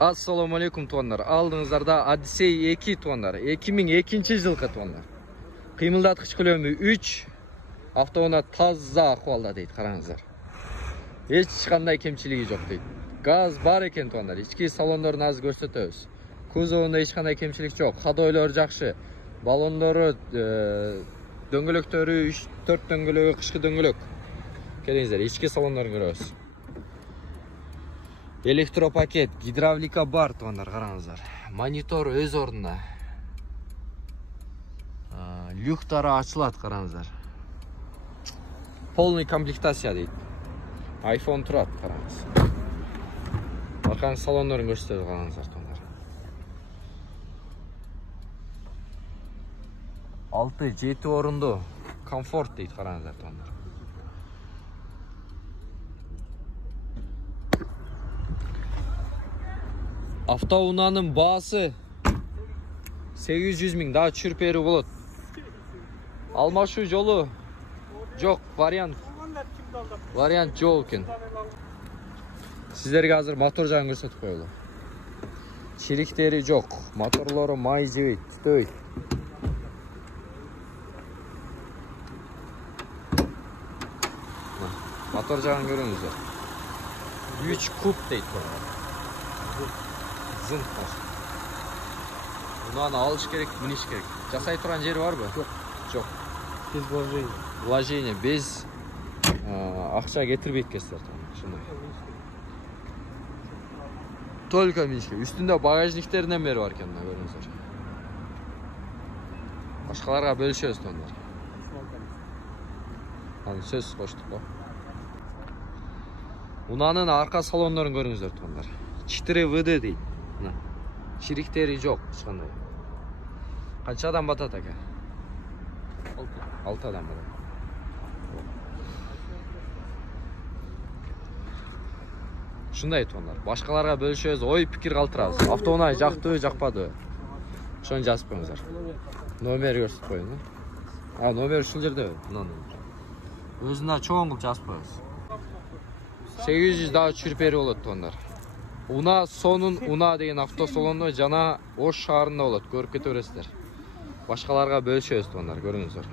Assalamu alaikum tuanlar. Aldığınızlarda Odyssey 2 tuanlar. 2002 yılkı tuanlar. Kıymıldatkıç kөлömü 3. Avtoona таза ahvalda deydi, qarаңыздар. Hiç qanday kemçiligi жоқ deydi. Gaz var eкен tuanlar. İçki salonlarını az көрсөтөбүз. Kuzovunda hiç qanday kemçilik жоқ. Hadoylor жақшы. Balonları, döngölöktörü 3-4 döngölögü, qышкы döngölök. Kelingizler, içki salonlarını görөбүз. Elektropaket, gidravlika бар tuanlar, qarаңыздар. Monitor öz орнында. Люктары açılат, qarаңыздар. Полный комплектация deydi. iPhone тұрады, қараңыз. Арқаның салонларын көрсетеді, қараңыздар туандар. 6-7 орынды комфорт дейді, қараңыздар туандар. Автоунаның бағасы 800 000, daha çürperi болады. Almaшу жолу жоқ, вариант жоқ екен. Сіздерге қазір мотор жағын көрсетіп қойылды. Çiriktері жоқ, моторлары май жебейді, түтөйді. Мотор жағын көріңіздер. 3 куб дейді бұны. Зынт бар. Бұнаны алыш керек, мінеш керек. Жасай тұрған жері бар ба? Жоқ. Без вложения. Вложение, без ақша кетірбейді кестер. Только миншке. Үстінде багажниктерінен бері бар екен, көріңіздер. Башқаларға бөлшөз тондар. Сөз қоштық қой. Унаның арқа салонларын көріңіздер тондар. 4 ВД дейді. Çiriktері жоқ, ешқандай. Қанша адам батады әке? 6 адам батады. Шындай тондар. Башқаларға бөлшөз, ой пікір қалтырамыз. Автоунай жақты, жақпады. Шоны жазып қойыңыздар. Номер көрсетіп қойын. Номер шыл жерде. Өзінде чоң қылып жазып қойыңыз. 800 daha çürperi болады тондар. Уна сонун Уна деген автосалону жана Ош шаарында болот, көрүп кете бересиздер. Башкаларга бөлүшөбүз тондар, көрүңүздөр.